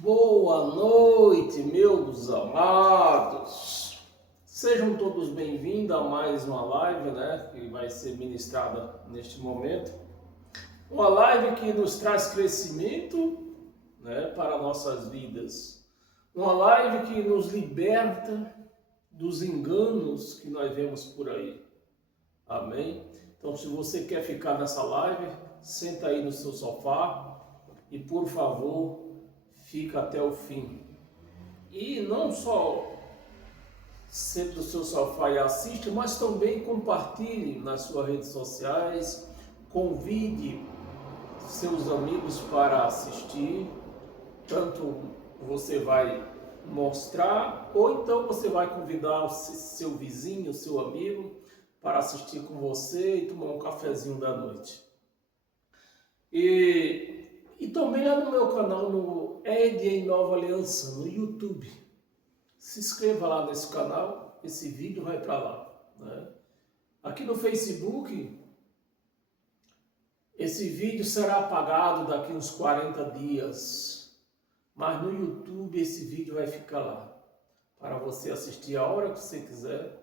Boa noite, meus amados. Sejam todos bem-vindos a mais uma live, que vai ser ministrada neste momento. Uma live que nos traz crescimento, para nossas vidas. Uma live que nos liberta dos enganos que nós vemos por aí. Amém? Então, se você quer ficar nessa live, senta aí no seu sofá e, por favor, fica até o fim. E não só sente no seu sofá e assiste, mas também compartilhe nas suas redes sociais, convide seus amigos para assistir. Tanto você vai mostrar, ou então você vai convidar o seu vizinho, o seu amigo, para assistir com você e tomar um cafezinho da noite. E também lá no meu canal, no Ed em Nova Aliança, no YouTube. Se inscreva lá nesse canal, esse vídeo vai para lá. Aqui no Facebook, esse vídeo será apagado daqui uns 40 dias. Mas no YouTube esse vídeo vai ficar lá, para você assistir a hora que você quiser.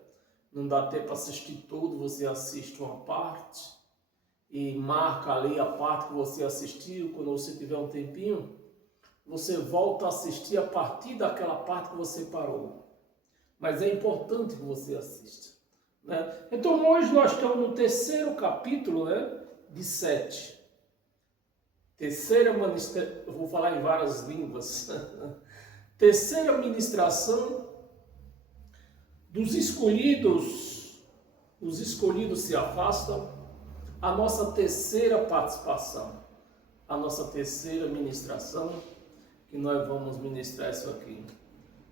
Não dá tempo para assistir tudo, você assiste uma parte e marca ali a parte que você assistiu. Quando você tiver um tempinho, você volta a assistir a partir daquela parte que você parou. Mas é importante que você assista. Então hoje nós estamos no terceiro capítulo, de 7. Eu vou falar em várias línguas. Terceira ministração dos escolhidos. Os escolhidos se afastam. A nossa terceira participação, a nossa terceira ministração, que nós vamos ministrar isso aqui,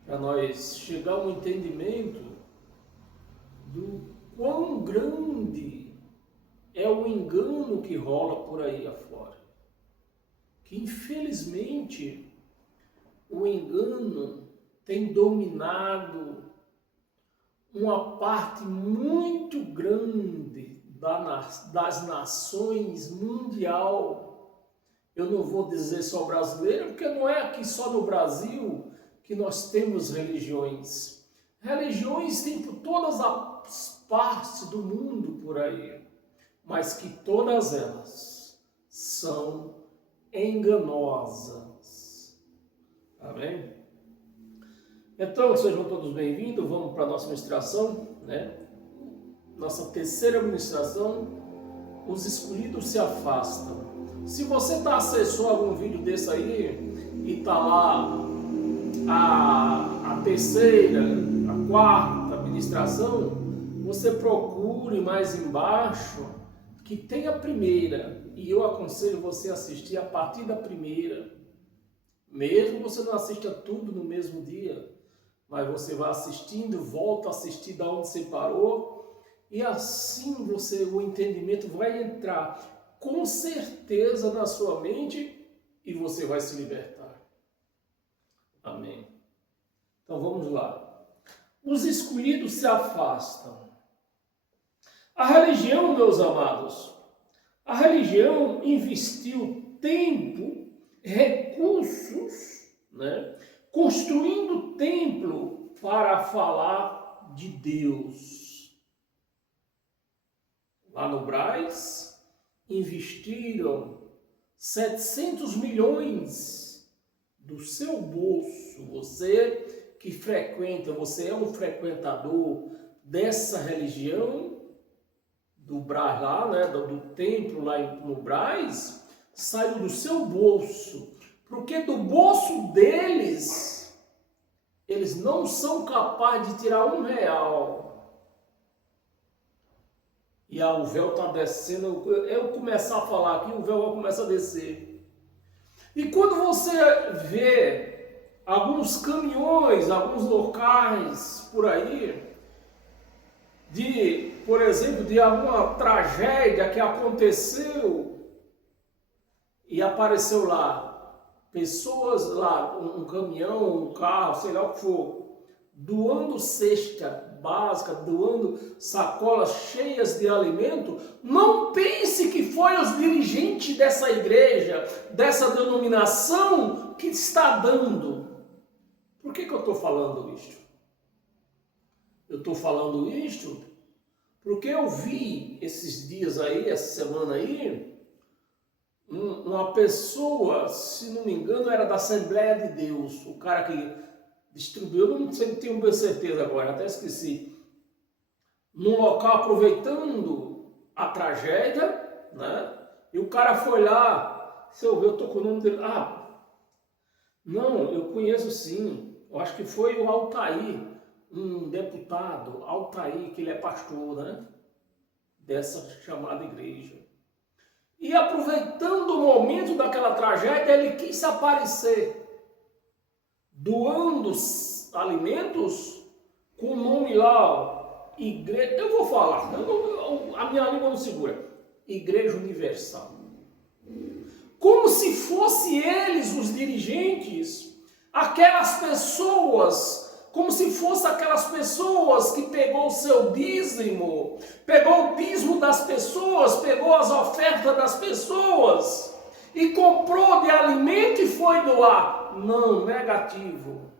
para nós chegar a um entendimento do quão grande é o engano que rola por aí afora. Que infelizmente o engano tem dominado uma parte muito grande das nações mundial. Eu não vou dizer só brasileira, porque não é aqui só no Brasil que nós temos religiões. Religiões tem por todas as partes do mundo por aí, mas que todas elas são enganosas. Amém? Então, sejam todos bem-vindos. Vamos para a nossa ministração, Nossa terceira ministração, os escolhidos se afastam. Se você acessou algum vídeo desse aí e está lá a terceira, a quarta ministração, você procure mais embaixo que tem a primeira, e eu aconselho você a assistir a partir da primeira. Mesmo você não assista tudo no mesmo dia, mas você vai assistindo, volta a assistir da onde você parou, e assim o entendimento vai entrar com certeza na sua mente e você vai se libertar. Amém. Então vamos lá. Os escolhidos se afastam. A religião, meus amados, a religião investiu tempo, recursos, construindo templo para falar de Deus. Lá no Brás, investiram 700 milhões do seu bolso. Você que frequenta, você é um frequentador dessa religião, do Brás lá, do templo lá no Brás, saiu do seu bolso. Porque do bolso deles, eles não são capazes de tirar R$1. E o véu está descendo, eu começar a falar aqui, o véu vai começar a descer. E quando você vê alguns caminhões, alguns locais por aí, por exemplo, de alguma tragédia que aconteceu e apareceu lá, pessoas lá, um caminhão, um carro, sei lá o que for, doando cesta básicas, doando sacolas cheias de alimento, não pense que foi os dirigentes dessa igreja, dessa denominação que está dando. Por que eu estou falando isto? Eu estou falando isto porque eu vi esses dias aí, essa semana aí, uma pessoa, se não me engano, era da Assembleia de Deus, o cara que distribuiu, não sei, tenho bem certeza agora, até esqueci, num local aproveitando a tragédia, né? E o cara foi lá, se eu ver, eu estou com o nome dele, não, eu conheço sim, eu acho que foi o Altair, um deputado, Altair, que ele é pastor, né? Dessa chamada igreja. E aproveitando o momento daquela tragédia, ele quis aparecer, doando alimentos com o nome lá, igreja, eu vou falar, a minha língua não segura, Igreja Universal. Como se fossem eles os dirigentes, aquelas pessoas, como se fossem aquelas pessoas que pegou o seu dízimo, pegou o dízimo das pessoas, pegou as ofertas das pessoas e comprou de alimento e foi doar. Não, negativo.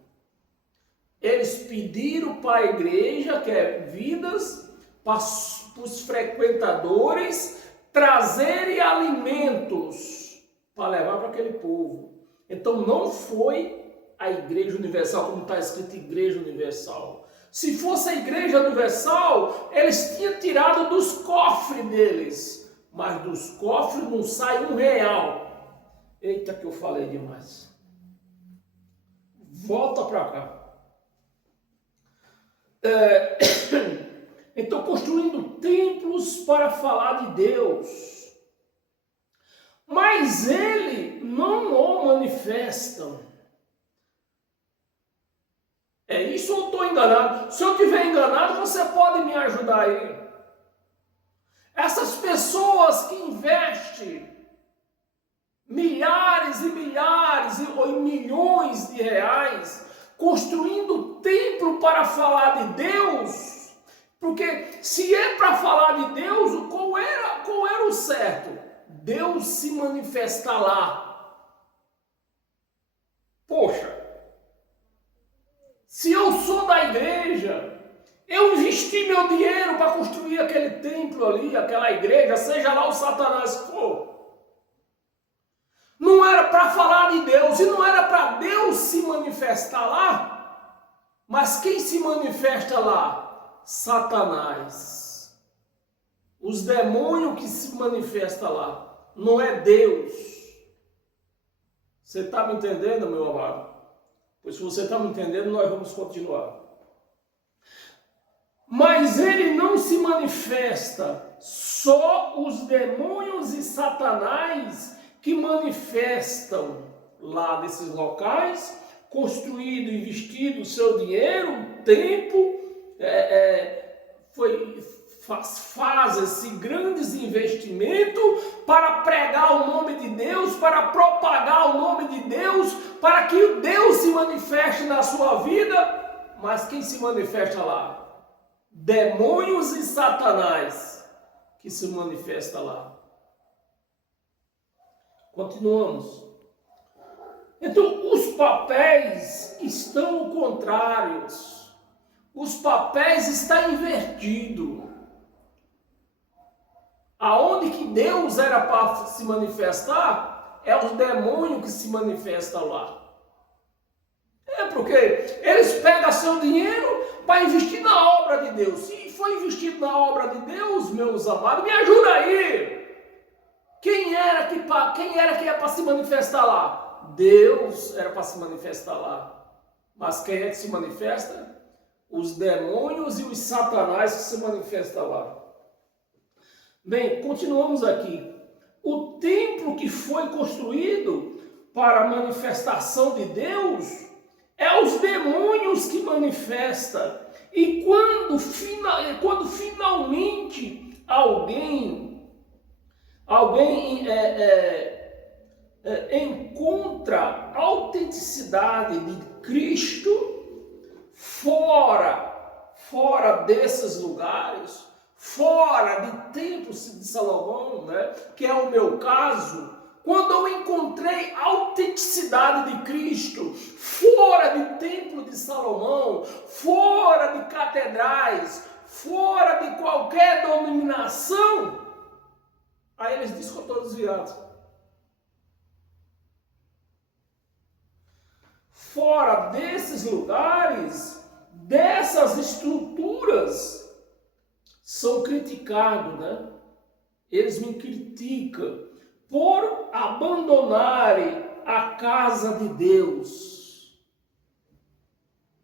Eles pediram para a igreja, que é vidas, para os frequentadores, trazerem alimentos para levar para aquele povo. Então não foi a Igreja Universal, como está escrito Igreja Universal. Se fosse a Igreja Universal, eles tinham tirado dos cofres deles, mas dos cofres não sai R$1. Eita, que eu falei demais. Volta para cá. Então, construindo templos para falar de Deus, mas ele não o manifestam. É isso ou eu estou enganado? Se eu estiver enganado, você pode me ajudar aí. Essas pessoas que investem milhares e milhares ou milhões de reais construindo templo para falar de Deus, porque se é para falar de Deus, qual era o certo? Deus se manifestar lá. Poxa, se eu sou da igreja, eu investi meu dinheiro para construir aquele templo ali, aquela igreja, seja lá o Satanás que for. Não era para falar de Deus, e não era para Deus se manifestar lá, mas quem se manifesta lá? Satanás. Os demônios que se manifestam lá, não é Deus. Você está me entendendo, meu amado? Pois se você está me entendendo, nós vamos continuar. Mas ele não se manifesta, só os demônios e Satanás que manifestam lá desses locais, construído, investido o seu dinheiro, tempo, faz esse grandes investimentos para pregar o nome de Deus, para propagar o nome de Deus, para que Deus se manifeste na sua vida. Mas quem se manifesta lá? Demônios e Satanás que se manifesta lá. Continuamos. Então, os papéis estão contrários. Os papéis estão invertidos. Aonde que Deus era para se manifestar, é os demônios que se manifestam lá. Porque eles pegam seu dinheiro para investir na obra de Deus. Se foi investido na obra de Deus, meus amados, me ajuda aí. Quem era que ia para se manifestar lá? Deus era para se manifestar lá. Mas quem é que se manifesta? Os demônios e os satanás que se manifestam lá. Bem, continuamos aqui. O templo que foi construído para a manifestação de Deus é os demônios que manifestam. E quando finalmente alguém encontra a autenticidade de Cristo fora fora desses lugares, fora de templos de Salomão, né, que é o meu caso, quando eu encontrei a autenticidade de Cristo, fora de templo de Salomão, fora de catedrais, fora de qualquer denominação, aí eles dizem que eu estou desviado. Fora desses lugares, dessas estruturas, são criticados, né? Eles me criticam por abandonarem a casa de Deus.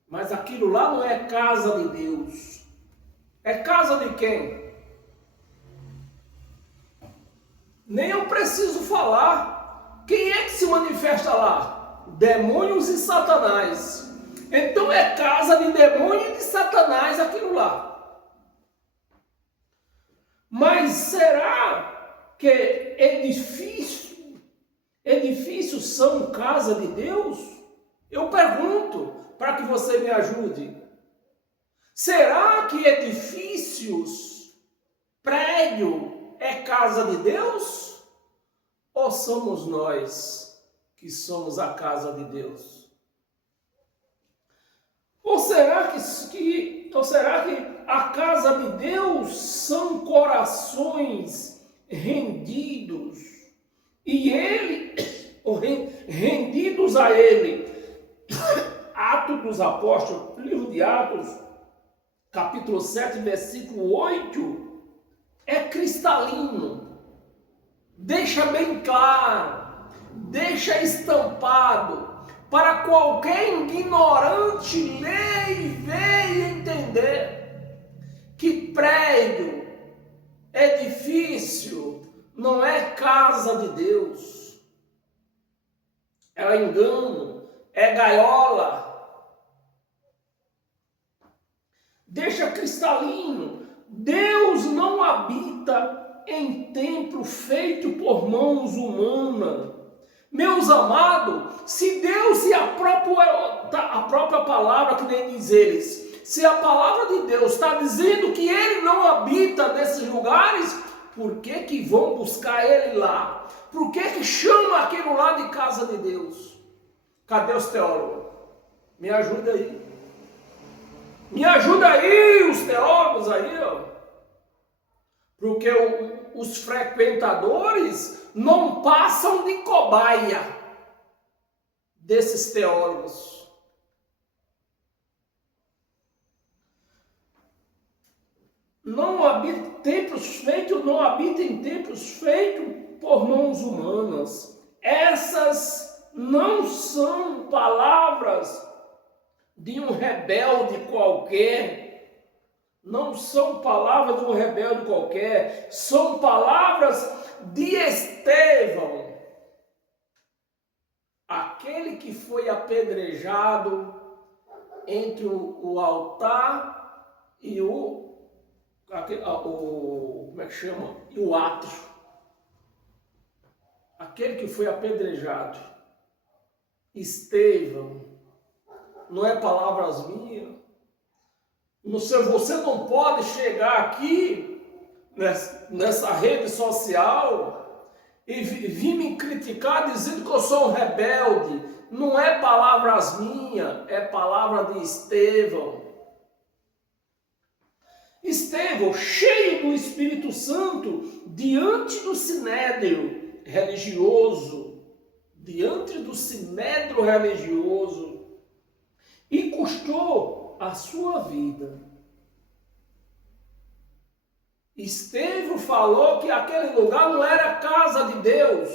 Mas aquilo lá não é casa de Deus. É casa de quem? Nem eu preciso falar. Quem é que se manifesta lá? Demônios e Satanás. Então é casa de demônio e de Satanás aquilo lá. Mas será que edifícios são casa de Deus? Eu pergunto para que você me ajude. Será que edifícios, prédio, é casa de Deus? Ou somos nós que somos a casa de Deus? Ou será que a casa de Deus são corações rendidos e rendidos a Ele? Atos dos Apóstolos, livro de Atos, capítulo 7, versículo 8, é cristalino. Deixa bem claro, deixa estampado, para qualquer ignorante ler e ver e entender que prédio, edifício, não é casa de Deus. É engano, é gaiola. Deixa cristalino, Deus não habita em templo feito por mãos humanas. Meus amados, se Deus e a própria palavra, que nem diz eles, se a palavra de Deus está dizendo que Ele não habita nesses lugares, por que vão buscar Ele lá? Por que chama aquilo lá de casa de Deus? Cadê os teólogos? Me ajuda aí. Me ajuda aí, os teólogos aí, ó. Porque os frequentadores não passam de cobaia desses teólogos. Não habita em templos feitos por mãos humanas. Essas não são palavras de um rebelde qualquer. Não são palavras de um rebelde qualquer. São palavras de Estevão, aquele que foi apedrejado entre o altar e como é que chama? E o átrio. Aquele que foi apedrejado. Estevão. Não é palavras minhas. Você não pode chegar aqui nessa rede social e vir me criticar dizendo que eu sou um rebelde. Não é palavras minhas, é palavra de Estevão. Estevão, cheio do Espírito Santo, diante do sinédrio religioso, e custou a sua vida. Estevão falou que aquele lugar não era casa de Deus.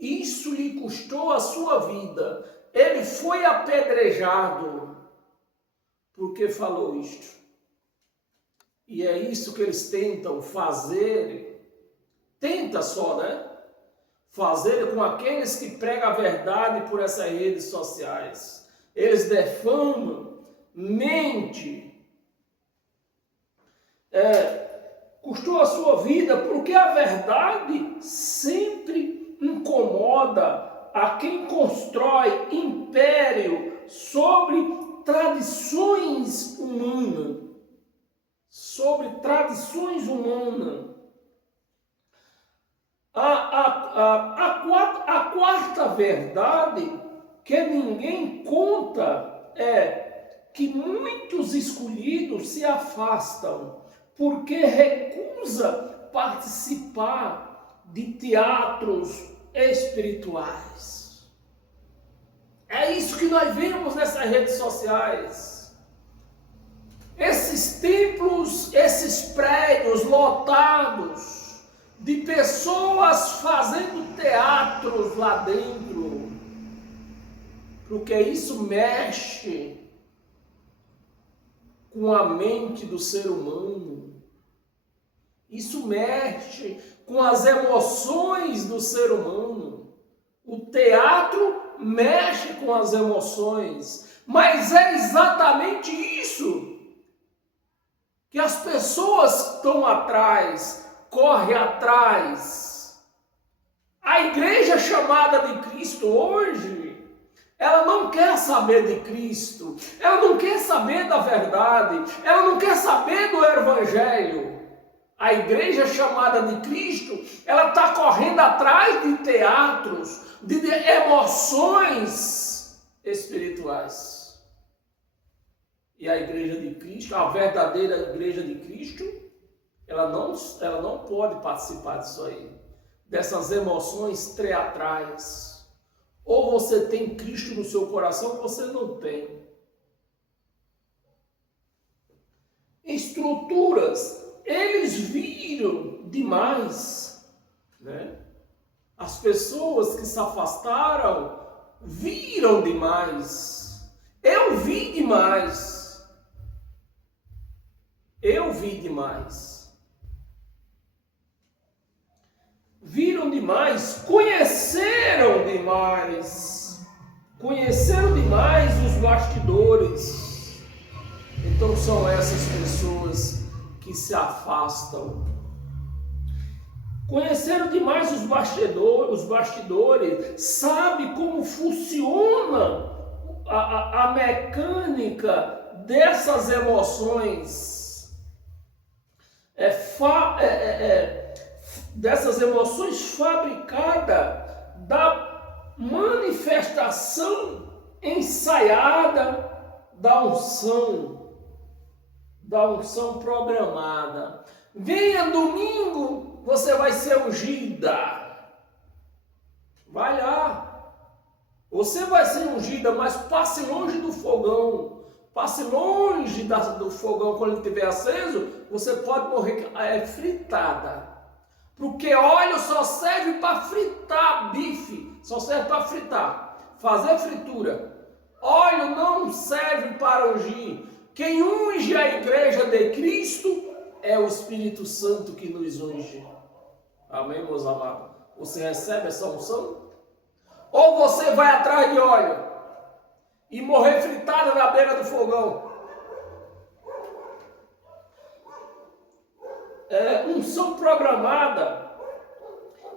Isso lhe custou a sua vida. Ele foi apedrejado porque falou isto. E é isso que eles tentam fazer. Tenta só, né? Fazer com aqueles que pregam a verdade por essas redes sociais. Eles defamam, mentem. Custou a sua vida, porque a verdade sempre incomoda a quem constrói império sobre tradições humanas. sobre tradições humanas. A quarta verdade que ninguém conta é que muitos escolhidos se afastam porque recusa participar de teatros espirituais. É isso que nós vemos nessas redes sociais. Esses templos, esses prédios lotados de pessoas fazendo teatros lá dentro. Porque isso mexe com a mente do ser humano. Isso mexe com as emoções do ser humano. O teatro mexe com as emoções, mas é exatamente isso que as pessoas que estão atrás, correm atrás. A igreja chamada de Cristo hoje, ela não quer saber de Cristo, ela não quer saber da verdade, ela não quer saber do Evangelho. A igreja chamada de Cristo, ela está correndo atrás de teatros, de emoções espirituais. E a igreja de Cristo, a verdadeira igreja de Cristo, ela não pode participar disso aí, dessas emoções teatrais. Ou você tem Cristo no seu coração, ou você não tem. Estruturas, eles viram demais, né? As pessoas que se afastaram viram demais. Eu vi demais. Eu vi demais. Viram demais, conheceram demais. Conheceram demais os bastidores. Então são essas pessoas que se afastam. Conheceram demais os bastidores, sabe como funciona a mecânica dessas emoções, dessas emoções fabricadas da manifestação ensaiada da unção programada. Venha domingo, você vai ser ungida. Vai lá. Você vai ser ungida, mas passe longe do fogão. Passe longe do fogão quando ele estiver aceso, você pode morrer fritada. Porque óleo só serve para fritar bife, só serve para fritar, fazer fritura. Óleo não serve para ungir. Quem unge a igreja de Cristo é o Espírito Santo que nos unge. Amém, meus amados? Você recebe essa unção? Ou você vai atrás de óleo e morrer fritada na beira do fogão? Unção programada.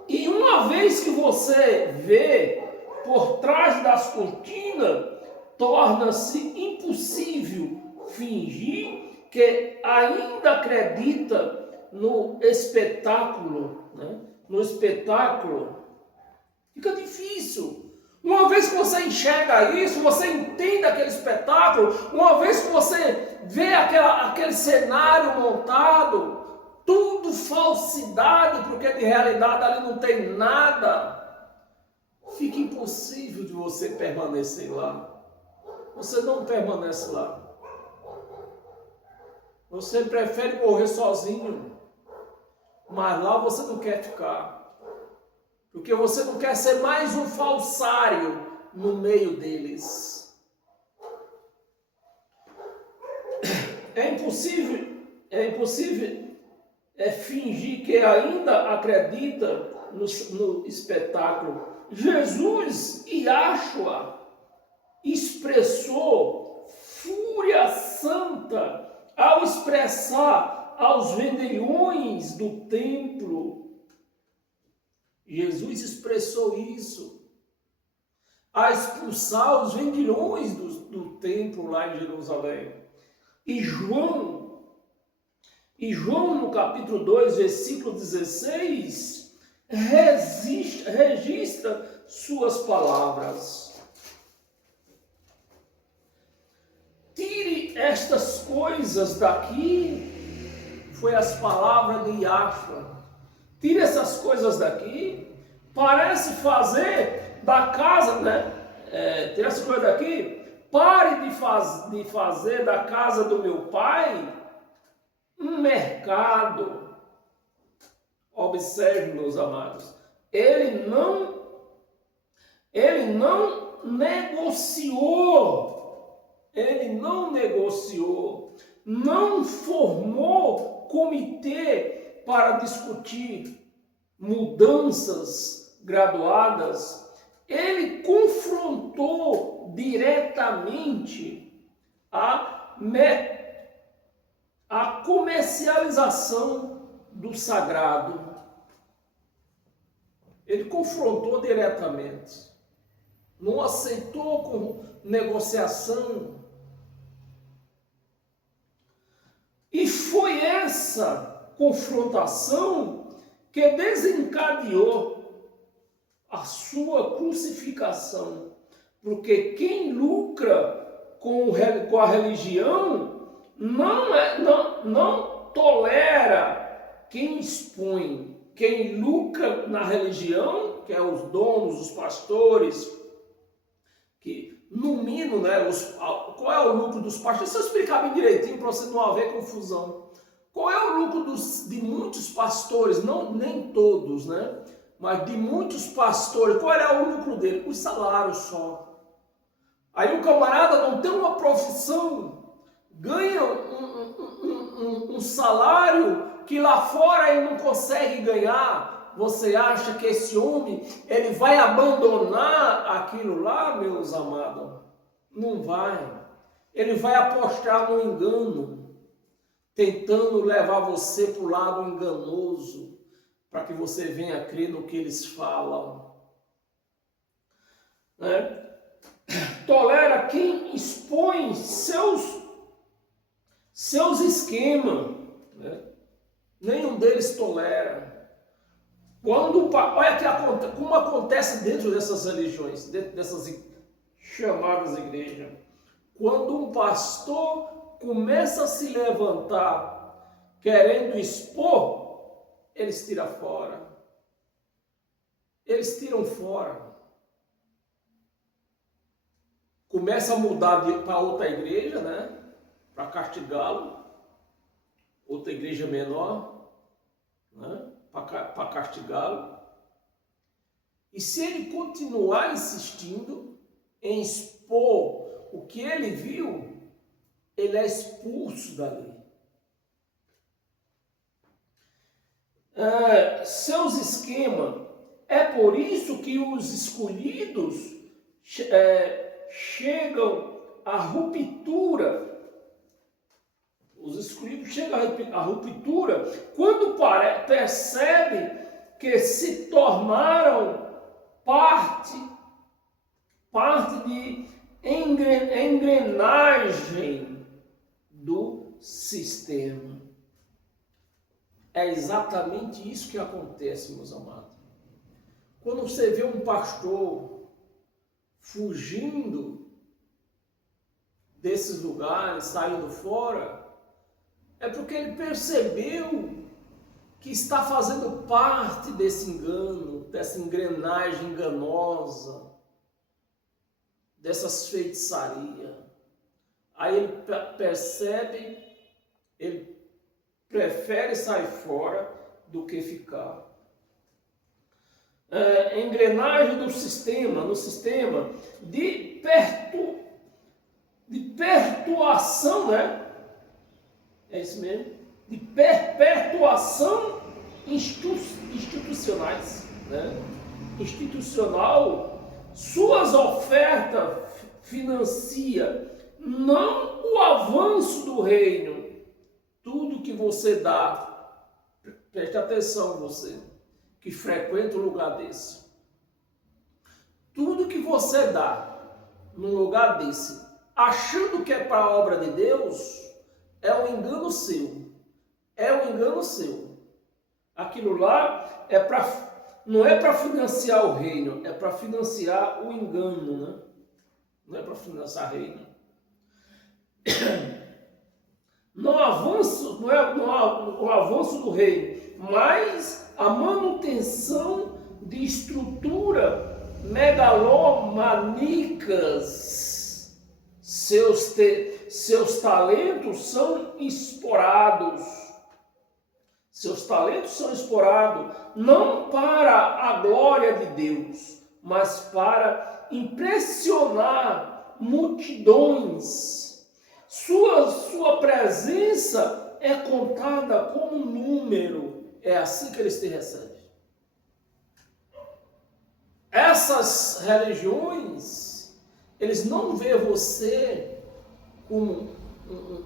E uma vez que você vê por trás das cortinas, torna-se impossível fingir que ainda acredita no espetáculo, né? No espetáculo. Fica difícil. Uma vez que você enxerga isso, você entende aquele espetáculo, uma vez que você vê aquele cenário montado, tudo falsidade, porque de realidade ali não tem nada, fica impossível de você permanecer lá. Você não permanece lá. Você prefere morrer sozinho, mas lá você não quer ficar, porque você não quer ser mais um falsário no meio deles. É impossível fingir que ainda acredita no espetáculo. Jesus, Yahshua, expressou fúria santa ao expressar aos vendilhões do templo. Jesus expressou isso, a expulsar os vendilhões do templo lá em Jerusalém. E João, E João, no capítulo 2, versículo 16, registra suas palavras. Tire estas coisas daqui, foi as palavras de Yahshua. Tire essas coisas daqui, parece fazer da casa, né? Tire essas coisas daqui, pare de fazer da casa do meu pai um mercado. Observe, meus amados, ele não negociou, não formou comitê para discutir mudanças graduadas. Ele confrontou diretamente a comercialização do sagrado. Ele confrontou diretamente. Não aceitou com negociação. E foi essa confrontação que desencadeou a sua crucificação. Porque quem lucra com a religião não tolera quem expõe. Quem lucra na religião, que é os donos, os pastores, que no mínimo, né, qual é o lucro dos pastores? Se eu explicar bem direitinho para você não haver confusão. Qual é o lucro de muitos pastores? Não, nem todos, né? Mas de muitos pastores, qual é o lucro dele? Os salários só. Aí o camarada não tem uma profissão, ganha um salário que lá fora ele não consegue ganhar. Você acha que esse homem ele vai abandonar aquilo lá, meus amados? Não vai. Ele vai apostar no engano, tentando levar você para o lado enganoso, para que você venha crer no que eles falam. Né? Tolera quem expõe seus esquemas. Né? Nenhum deles tolera. Olha como acontece dentro dessas religiões, dentro dessas chamadas igrejas. Quando um pastor começa a se levantar querendo expor, eles tiram fora. Eles tiram fora. Começa a mudar para outra igreja, né? Para castigá-lo. Outra igreja menor, né? Para castigá-lo. E se ele continuar insistindo em expor o que ele viu, ele é expulso dali. Seus esquemas, é por isso que os escolhidos chegam à ruptura. Os escolhidos chegam à ruptura quando percebem que se tornaram parte de engrenagem do sistema. É exatamente isso que acontece, meus amados. Quando você vê um pastor fugindo desses lugares, saindo fora, é porque ele percebeu que está fazendo parte desse engano, dessa engrenagem enganosa, dessas feitiçarias. Aí ele percebe, ele prefere sair fora do que ficar. Engrenagem do sistema, no sistema de perpetuação, né? É isso mesmo? De perpetuação institucionais, né? Institucional, suas ofertas financiam não o avanço do reino. Tudo que você dá, preste atenção você, que frequenta um lugar desse. Tudo que você dá num lugar desse, achando que é para a obra de Deus, é um engano seu. é um engano seu. Aquilo lá não é para financiar o reino, é para financiar o engano, né? Não é para financiar o reino. Não é o avanço do reino, mas a manutenção de estrutura megalomaníacas. Seus talentos são explorados. Seus talentos são explorados não para a glória de Deus, mas para impressionar multidões. Sua presença é contada como um número. É assim que eles te recebem. Essas religiões, eles não veem você como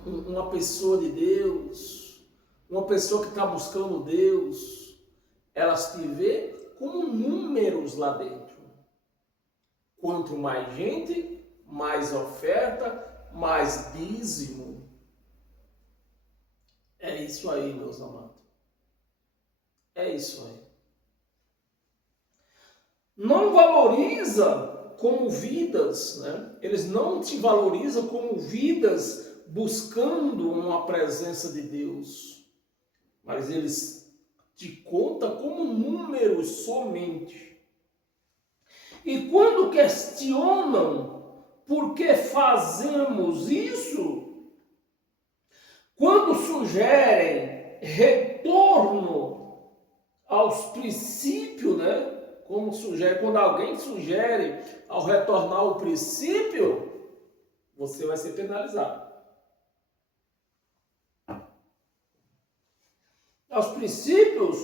uma pessoa de Deus, uma pessoa que está buscando Deus. Elas te veem como números lá dentro. Quanto mais gente, mais oferta, mais dízimo. É isso aí, meus amados. É isso aí. Não valoriza como vidas, né? Eles não te valorizam como vidas buscando uma presença de Deus. Mas eles te contam como números somente. E quando questionam por que fazemos isso, quando sugerem retorno aos princípios, né? Quando alguém sugere ao retornar ao princípio, você vai ser penalizado. Aos princípios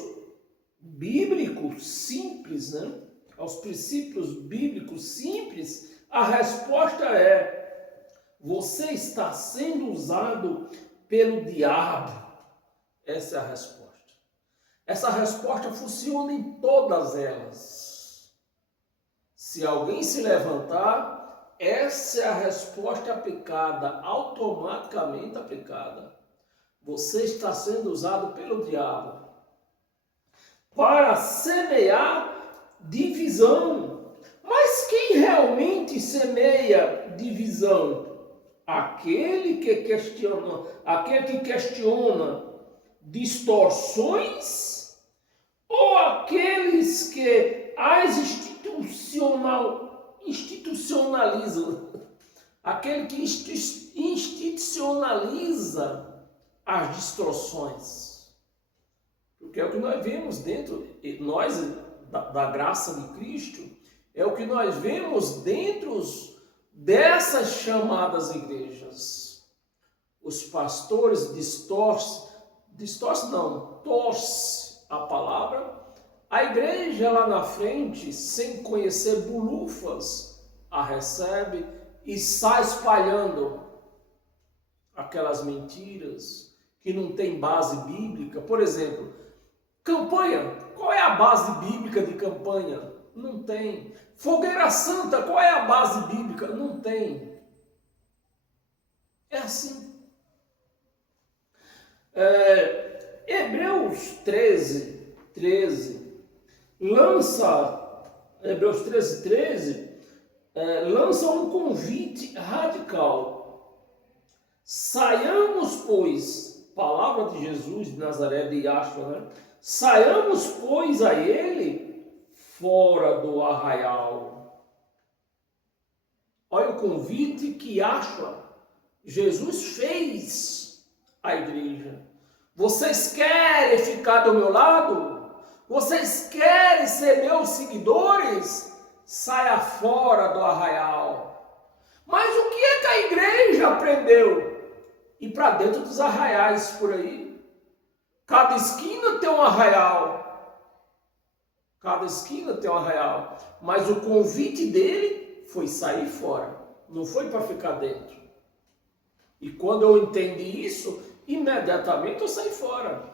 bíblicos simples, né? Aos princípios bíblicos simples, a resposta é: você está sendo usado pelo diabo. Essa é a resposta. Essa resposta funciona em todas elas. Se alguém se levantar, essa é a resposta aplicada, automaticamente aplicada. Você está sendo usado pelo diabo para semear divisão. Mas quem realmente semeia divisão? Aquele que questiona distorções, ou aqueles que as institucionalizam, aquele que institucionaliza as distorções. Porque é o que nós vemos dentro, nós da graça de Cristo, é o que nós vemos dentro dessas chamadas igrejas. Os pastores torce a palavra, a igreja lá na frente, sem conhecer bulufas, a recebe e sai espalhando aquelas mentiras que não tem base bíblica. Por exemplo, campanha, qual é a base bíblica de campanha? Não tem. Fogueira Santa, qual é a base bíblica? Não tem. É assim. Hebreus 13 lança um convite radical. Saiamos, pois, palavra de Jesus de Nazaré, de Yahshua, né? Saiamos, pois, a ele fora do arraial. Olha o convite que Yahshua, Jesus, fez à igreja. Vocês querem ficar do meu lado? Vocês querem ser meus seguidores? Saia fora do arraial. Mas o que é que a igreja aprendeu? Ir para dentro dos arraiais por aí. Cada esquina tem um arraial. Cada esquina tem um arraial. Mas o convite dele foi sair fora. Não foi para ficar dentro. E quando eu entendi isso, imediatamente eu saí fora.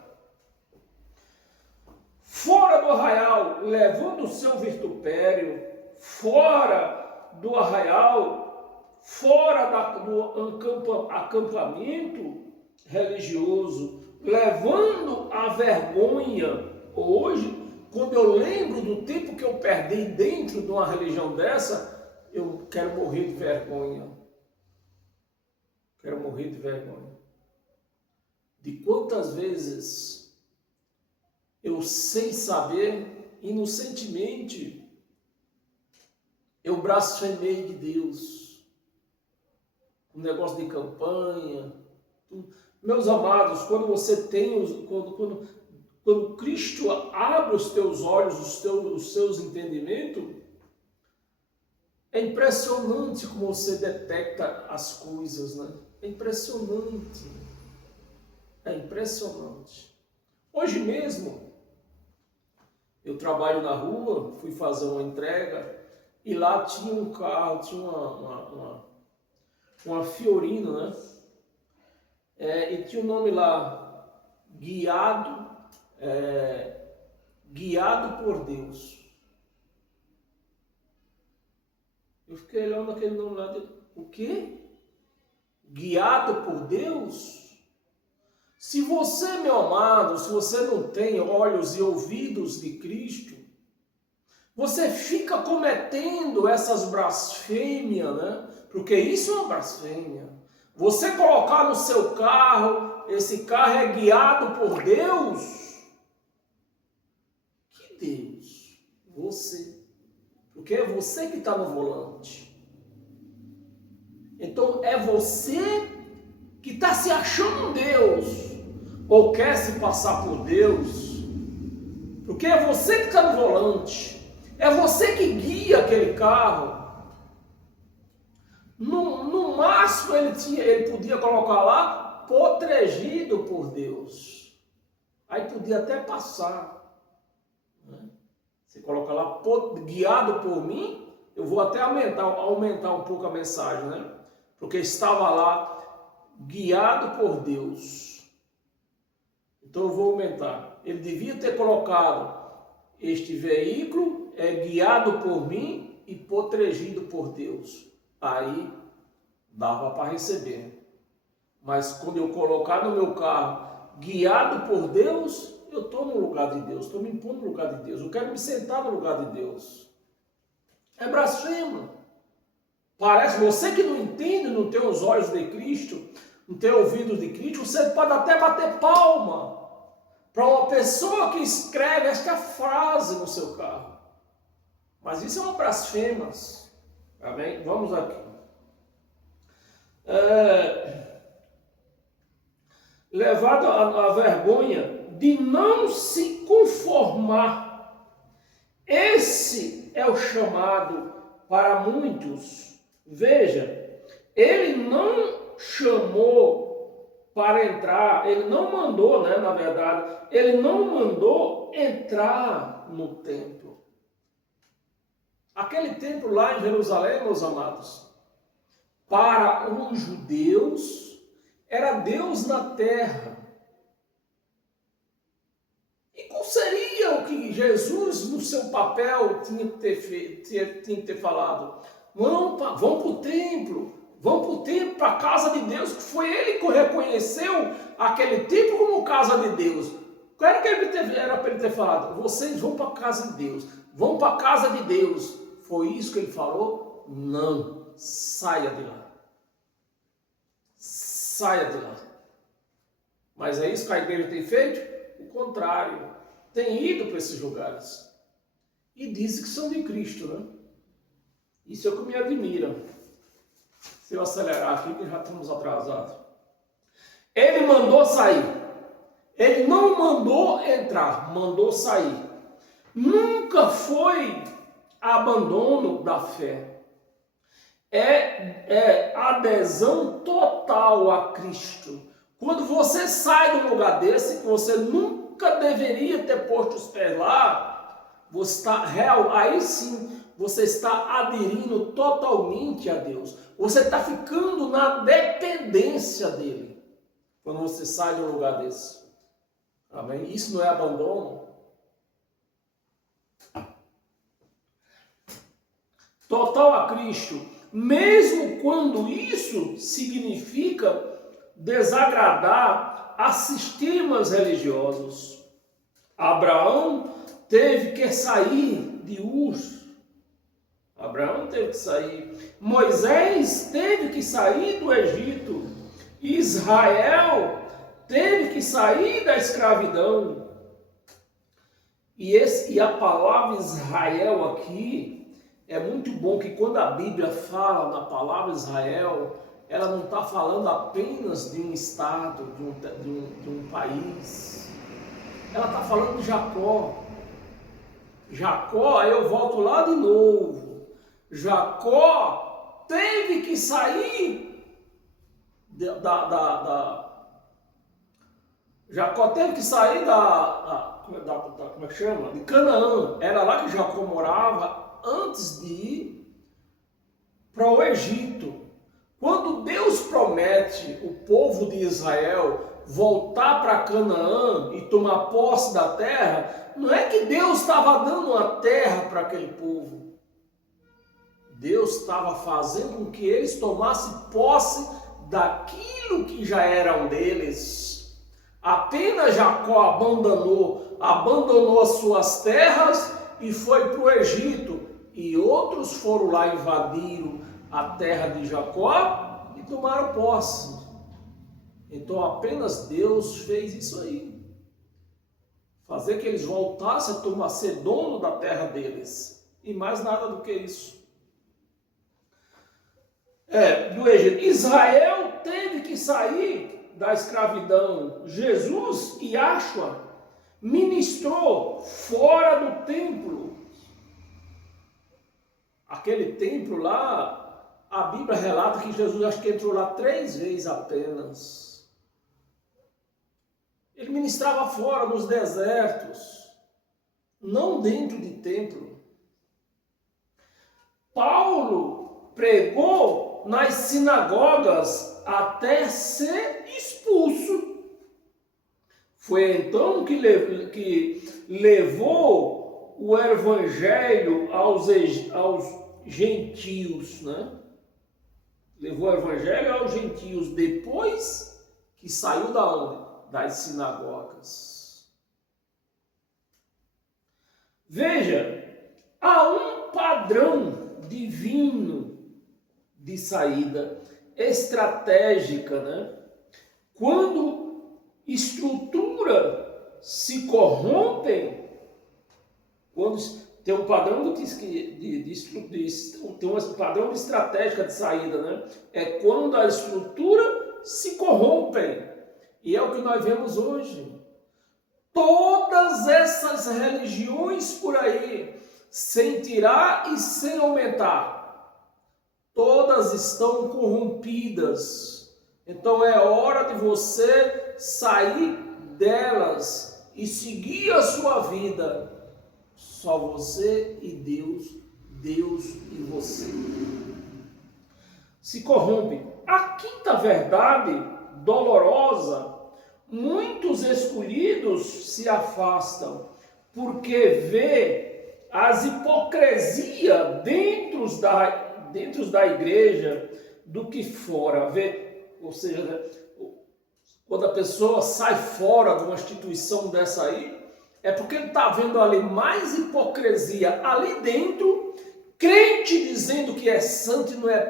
Fora do arraial, levando o seu vitupério, fora do arraial, fora do acampamento religioso, levando a vergonha. Hoje, quando eu lembro do tempo que eu perdi dentro de uma religião dessa, eu quero morrer de vergonha. Quero morrer de vergonha. De quantas vezes eu, sem saber, inocentemente, eu blasfemei de Deus. Um negócio de campanha. Meus amados, quando você tem, quando Cristo abre os teus olhos, os seus entendimentos, é impressionante como você detecta as coisas, né? É impressionante. É impressionante. Hoje mesmo, eu trabalho na rua, fui fazer uma entrega, e lá tinha um carro, tinha uma Fiorino, né? E tinha o nome lá, guiado por Deus. Eu fiquei olhando aquele nome lá, o quê? Guiado por Deus? Se você, meu amado, se você não tem olhos e ouvidos de Cristo, você fica cometendo essas blasfêmias, né? Porque isso é uma blasfêmia. Você colocar no seu carro, esse carro é guiado por Deus. Que Deus? Você. Porque é você que está no volante. Então é você que está se achando Deus, ou quer se passar por Deus, porque é você que está no volante, é você que guia aquele carro. No máximo ele podia colocar lá, protegido por Deus, aí podia até passar, né? Você coloca lá, guiado por mim, eu vou até aumentar um pouco a mensagem, né? Porque estava lá, guiado por Deus. Então eu vou aumentar. Ele devia ter colocado, este veículo é guiado por mim e protegido por Deus. Aí dava para receber. Mas quando eu colocar no meu carro, guiado por Deus, eu estou no lugar de Deus, estou me impondo no lugar de Deus, eu quero me sentar no lugar de Deus. É blasfema. Parece, você que não entende, não tem os olhos de Cristo, não tem ouvidos de Cristo, você pode até bater palma para uma pessoa que escreve esta frase no seu carro. Mas isso é uma blasfêmia. Amém? Vamos aqui. Levado à vergonha de não se conformar. Esse é o chamado para muitos. Veja, ele não chamou para entrar, ele não mandou, né, na verdade, ele não mandou entrar no templo. Aquele templo lá em Jerusalém, meus amados, para os judeus, era Deus na terra. E qual seria o que Jesus, no seu papel, tinha que ter falado? Vão para o templo, para a casa de Deus, que foi ele que reconheceu aquele templo como casa de Deus. Qual era para ele ter falado? Vocês vão para a casa de Deus, vão para a casa de Deus. Foi isso que ele falou? Não, saia de lá. Saia de lá. Mas é isso que a igreja tem feito? O contrário, tem ido para esses lugares. E dizem que são de Cristo, né? Isso é o que me admira. Se eu acelerar aqui, que já estamos atrasados. Ele mandou sair. Ele não mandou entrar, mandou sair. Nunca foi abandono da fé. É adesão total a Cristo. Quando você sai de um lugar desse, que você nunca deveria ter posto os pés lá, você está real, aí sim, você está aderindo totalmente a Deus. Você está ficando na dependência dele. Quando você sai de um lugar desse. Amém? Isso não é abandono? Total a Cristo. Mesmo quando isso significa desagradar a sistemas religiosos. Abraão teve que sair de Ur. Abraão teve que sair. Moisés teve que sair do Egito. Israel teve que sair da escravidão. E a palavra Israel aqui é muito bom, que quando a Bíblia fala na palavra Israel, ela não está falando apenas de um estado, de um país. Ela está falando de Jacó. Jacó, aí eu volto lá de novo. Jacó teve que sair Jacó teve que sair como é que chama? De Canaã. Era lá que Jacó morava antes de ir para o Egito. Quando Deus promete o povo de Israel voltar para Canaã e tomar posse da terra, não é que Deus estava dando uma terra para aquele povo. Deus estava fazendo com que eles tomassem posse daquilo que já eram deles. Apenas Jacó abandonou as suas terras e foi para o Egito. E outros foram lá, invadiram a terra de Jacó e tomaram posse. Então apenas Deus fez isso aí. Fazer que eles voltassem a ser dono da terra deles. E mais nada do que isso. Do Egito. Israel teve que sair da escravidão. Jesus, Yahshua, ministrou fora do templo. Aquele templo lá, a Bíblia relata que Jesus acho que entrou lá 3 vezes apenas. Ele ministrava fora, nos desertos, não dentro de templo. Paulo pregou nas sinagogas até ser expulso. Foi então que levou o evangelho aos gentios, né? Levou o evangelho aos gentios depois que saiu da onde? Das sinagogas. Veja, há um padrão divino de saída estratégica, né? Quando estrutura se corrompem, quando tem um padrão tem um padrão de estratégica de saída, né? É quando a estrutura se corrompem. E é o que nós vemos hoje. Todas essas religiões por aí, sem tirar e sem aumentar, todas estão corrompidas. Então é hora de você sair delas e seguir a sua vida. Só você e Deus, Deus e você. Se corrompe. A quinta verdade dolorosa: muitos escolhidos se afastam porque vê as hipocrisias dentro da igreja do que fora. Ou seja, quando a pessoa sai fora de uma instituição dessa aí, é porque ele está vendo ali mais hipocrisia ali dentro, crente dizendo que é santo e não é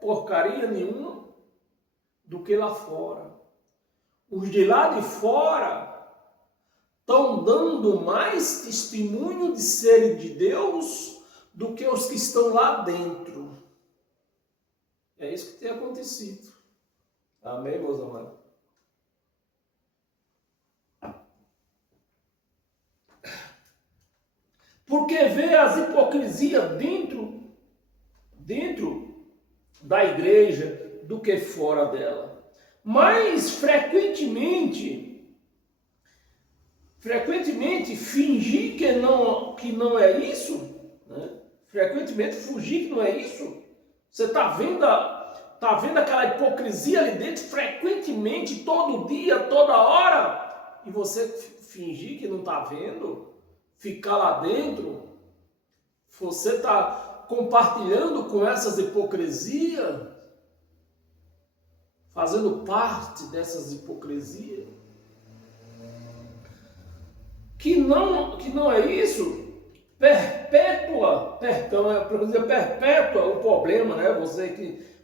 porcaria nenhuma, do que lá fora. Os de lá de fora estão dando mais testemunho de serem de Deus do que os que estão lá dentro. É isso que tem acontecido. Amém, meus amados? Porque vê as hipocrisias dentro da igreja do que fora dela. Mas frequentemente fingir que não é isso, né? Frequentemente fingir que não é isso. Você está vendo aquela hipocrisia ali dentro frequentemente, todo dia, toda hora, e você fingir que não está vendo, ficar lá dentro, você está compartilhando com essas hipocrisias, fazendo parte dessas hipocrisias. que não é isso, perpétua o problema, né?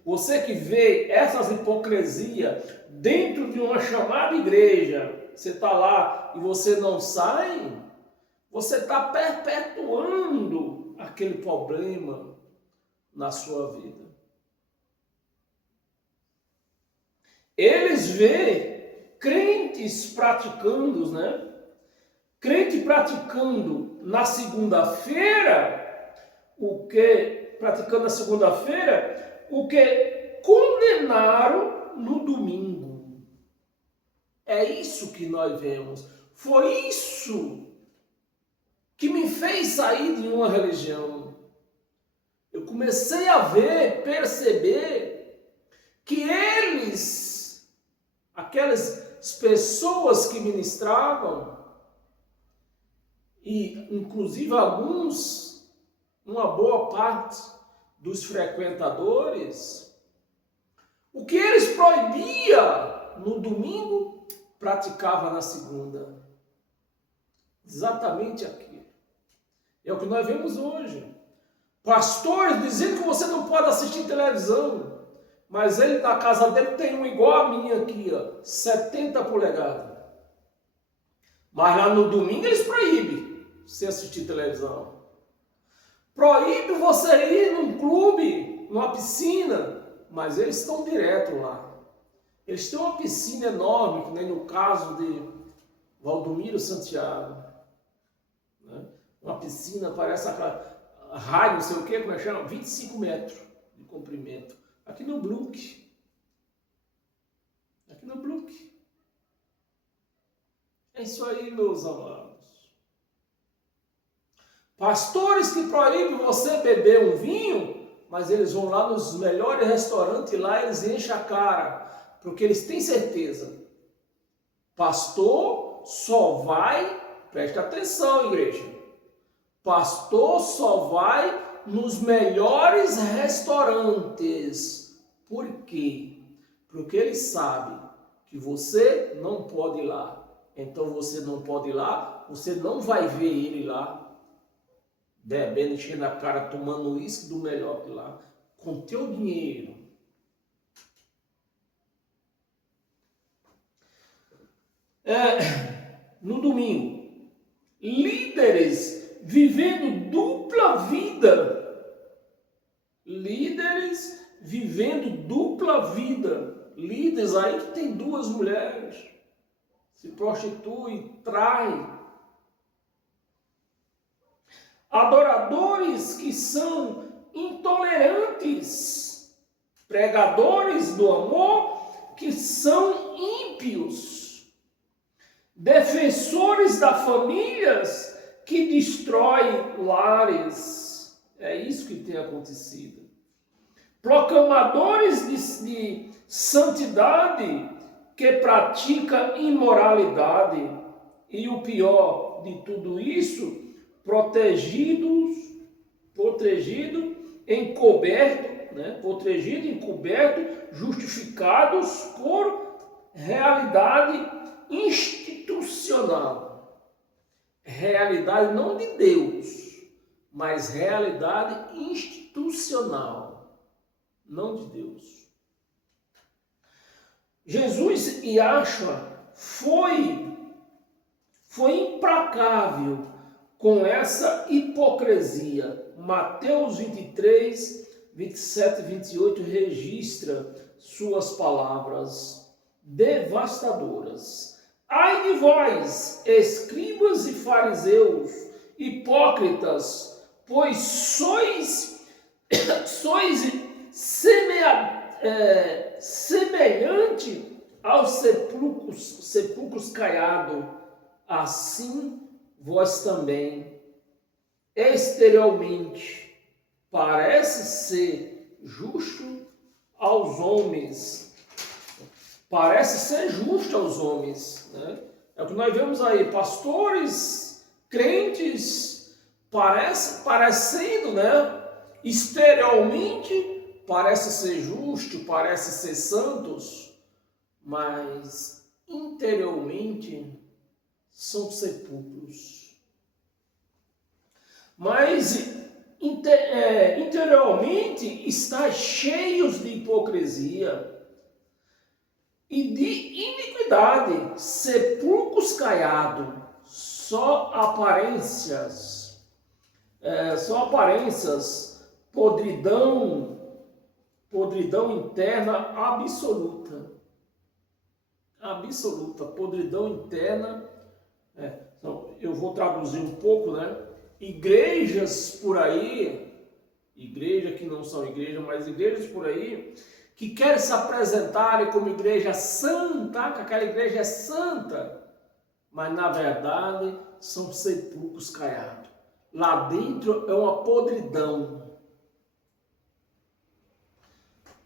Você que vê essas hipocrisias dentro de uma chamada igreja, você está lá e você não sai, você está perpetuando aquele problema na sua vida. Eles vê crentes praticando, né? Crente praticando na segunda-feira, praticando na segunda-feira, o que condenaram no domingo. É isso que nós vemos. Foi isso que me fez sair de uma religião. Eu comecei a perceber que aquelas pessoas que ministravam, e inclusive alguns, uma boa parte dos frequentadores, o que eles proibiam no domingo, praticava na segunda. Exatamente aquilo. É o que nós vemos hoje. Pastores dizendo que você não pode assistir televisão, mas ele na casa dele tem um igual a minha aqui, ó, 70 polegadas. Mas lá no domingo eles proíbem você assistir televisão. Proíbe você ir num clube, numa piscina, mas eles estão direto lá. Eles têm uma piscina enorme, que nem no caso de Valdomiro Santiago. Né? Uma piscina, parece aquela raio, não sei o que, como é que chama? 25 metros de comprimento. Aqui no Brook. Aqui no Brook. É isso aí, meus amados. Pastores que proíbem você beber um vinho, mas eles vão lá nos melhores restaurantes, lá eles enchem a cara, porque eles têm certeza. Pastor só vai, preste atenção, igreja, pastor só vai nos melhores restaurantes. Por quê? Porque ele sabe que você não pode ir lá. Então você não pode ir lá, você não vai ver ele lá, bebendo, enchendo a cara, tomando uísque do melhor que lá, com teu dinheiro. No domingo, líderes vivendo dupla vida. Líderes vivendo dupla vida. Líderes aí que tem duas mulheres, se prostitui, trai. Adoradores que são intolerantes, pregadores do amor que são ímpios, defensores das famílias que destroem lares. É isso que tem acontecido. Proclamadores de santidade que pratica imoralidade. E o pior de tudo isso, protegido, encoberto, justificados por realidade institucional. Realidade não de Deus, mas realidade institucional, não de Deus. Jesus, Yahshua, foi implacável com essa hipocrisia. Mateus 23, 27 e 28 registra suas palavras devastadoras. Ai de vós, escribas e fariseus, hipócritas, pois sois semelhante aos sepulcros caiados, assim vós também, exteriormente, parece ser justo aos homens. Parece ser justo aos homens, né? É o que nós vemos aí, pastores, crentes, parecendo, né? Exteriormente, parece ser justo, parece ser santos, mas interiormente são sepulcros. Mas interiormente está cheios de hipocrisia e de iniquidade, sepulcros caiados, só aparências, podridão interna absoluta, podridão interna. Então, eu vou traduzir um pouco, né? Igrejas por aí, igreja que não são igreja, mas igrejas por aí, que querem se apresentarem como igreja santa, que aquela igreja é santa, mas na verdade são sepulcros caiados. Lá dentro é uma podridão.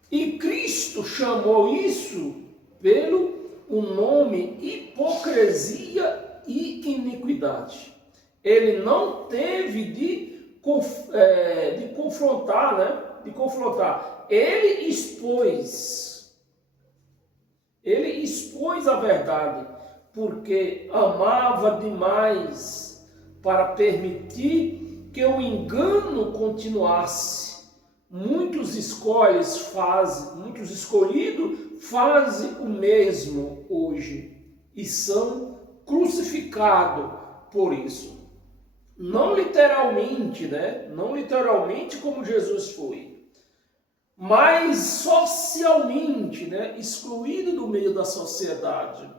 E Cristo chamou isso pelo nome hipocrisia e iniquidade. Ele não teve de confrontar, né? De confrontar. Ele expôs a verdade, porque amava demais para permitir que o engano continuasse. Muitos escolhidos fazem o mesmo hoje e são crucificados por isso. Não literalmente, né? Não literalmente como Jesus foi, mas socialmente, né? Excluído do meio da sociedade.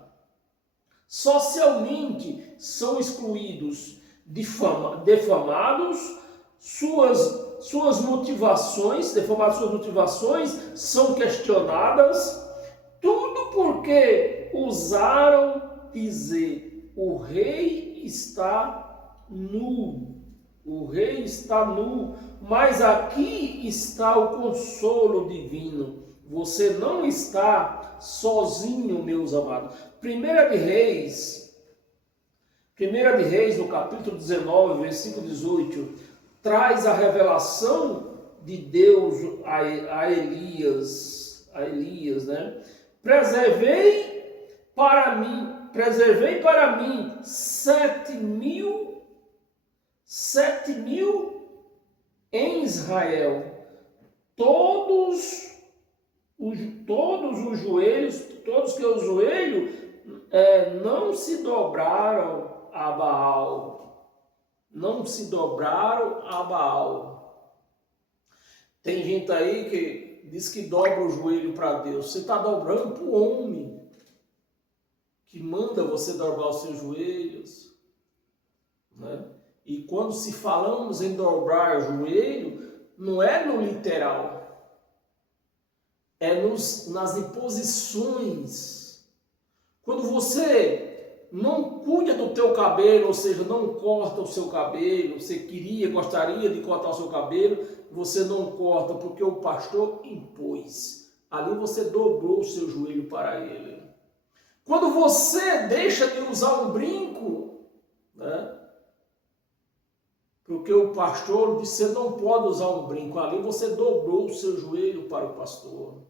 Socialmente são excluídos, defamados, suas motivações são questionadas, tudo porque ousaram dizer: o rei está nu, mas aqui está o consolo divino. Você não está sozinho, meus amados. Primeira de Reis, no capítulo 19, versículo 18, traz a revelação de Deus a Elias, né? Preservei para mim 7.000 em Israel, todos os joelhos não se dobraram a Baal. Tem gente aí que diz que dobra o joelho para Deus. Você está dobrando para o homem que manda você dobrar os seus joelhos, né? E quando se falamos em dobrar o joelho, não é no literal, é nas imposições. Quando você não cuida do teu cabelo, ou seja, não corta o seu cabelo, você gostaria de cortar o seu cabelo, você não corta porque o pastor impôs. Ali você dobrou o seu joelho para ele. Quando você deixa de usar um brinco, né? Porque o pastor disse: você não pode usar um brinco. Ali você dobrou o seu joelho para o pastor.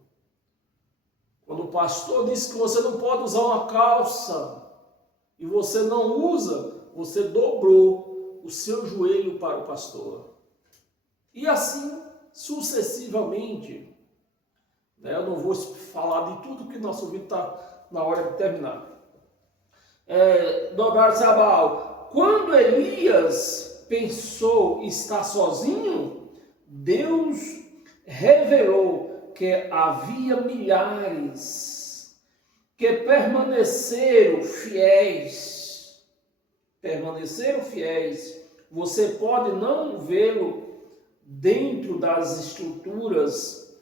Quando o pastor disse que você não pode usar uma calça e você não usa, você dobrou o seu joelho para o pastor. E assim sucessivamente. Eu não vou falar de tudo que nosso vídeo está na hora de terminar. Dobrar-se a Baal. Quando Elias pensou estar sozinho, Deus revelou que havia milhares que permaneceram fiéis. Você pode não vê-lo dentro das estruturas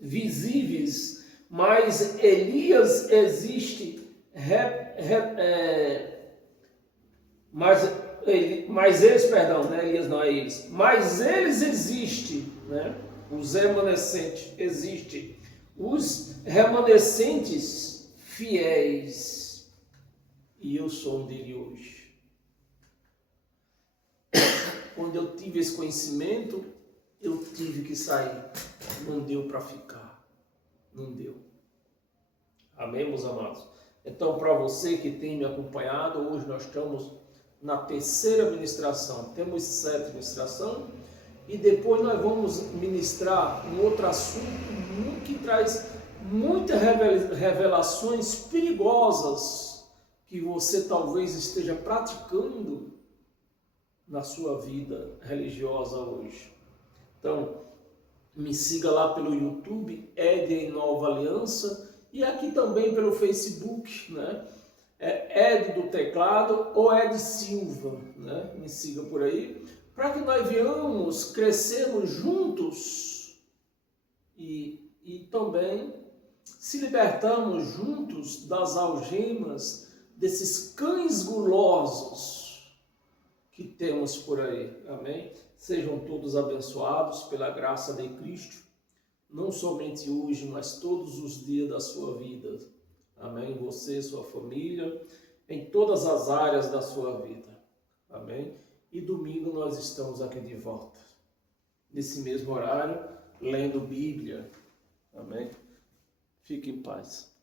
visíveis, mas Elias existe. Mas eles existem, né? Os remanescentes existem. Os remanescentes fiéis. E eu sou um dele hoje. Quando eu tive esse conhecimento, eu tive que sair. Não deu para ficar. Não deu. Amém, meus amados? Então, para você que tem me acompanhado, hoje nós estamos na terceira ministração. Temos 7 ministrações e depois nós vamos ministrar um outro assunto que traz muitas revelações perigosas que você talvez esteja praticando na sua vida religiosa hoje. Então, me siga lá pelo YouTube, Ed em Nova Aliança, e aqui também pelo Facebook, né? Ed do Teclado ou Ed Silva, né? Me siga por aí, para que nós venhamos crescermos juntos e também se libertamos juntos das algemas desses cães gulosos que temos por aí. Amém? Sejam todos abençoados pela graça de Cristo, não somente hoje, mas todos os dias da sua vida. Amém? Você, sua família, em todas as áreas da sua vida. Amém? E domingo nós estamos aqui de volta, nesse mesmo horário, lendo Bíblia. Amém? Fique em paz.